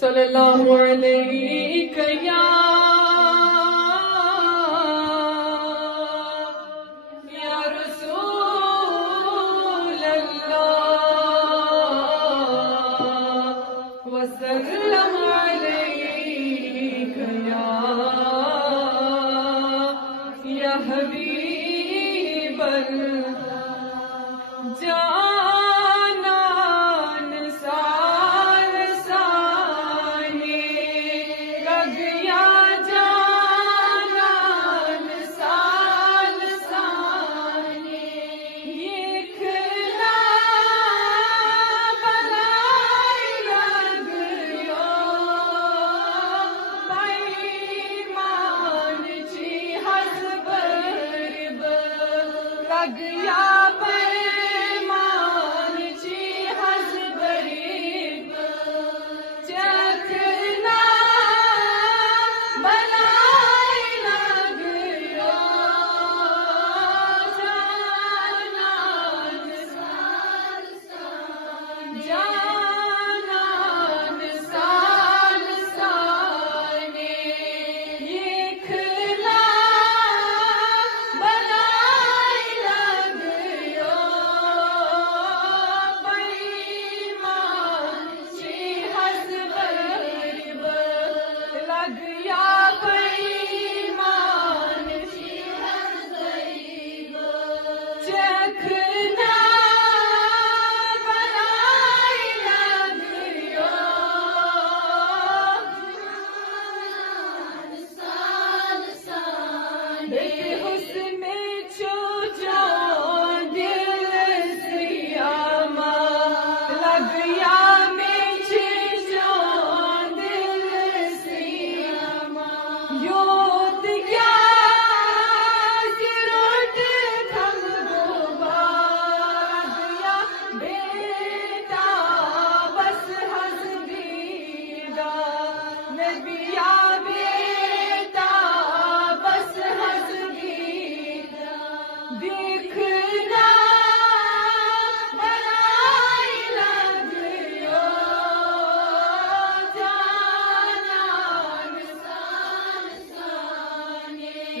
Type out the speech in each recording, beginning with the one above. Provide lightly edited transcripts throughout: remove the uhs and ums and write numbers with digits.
सल्लल्लाहु अलैहि या रसूल अल्लाह वसल्लम अलैका या हबीब अल्लाह जानान साल साने लग या जानान साल साने ये खिला बनाई लग यो बेईमान ची हसबरब लग या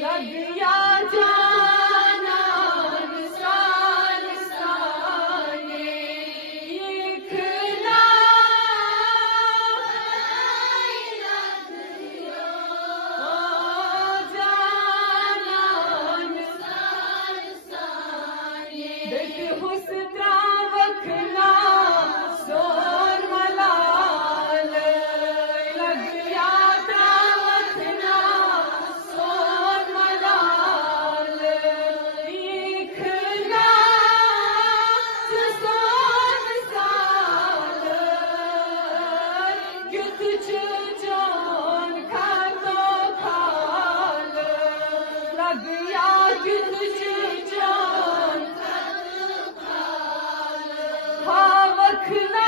लग या जानान साल साने ये खिला लग यो जानान साल साने देख हुस्न वखना सोर मलाल लग या Kına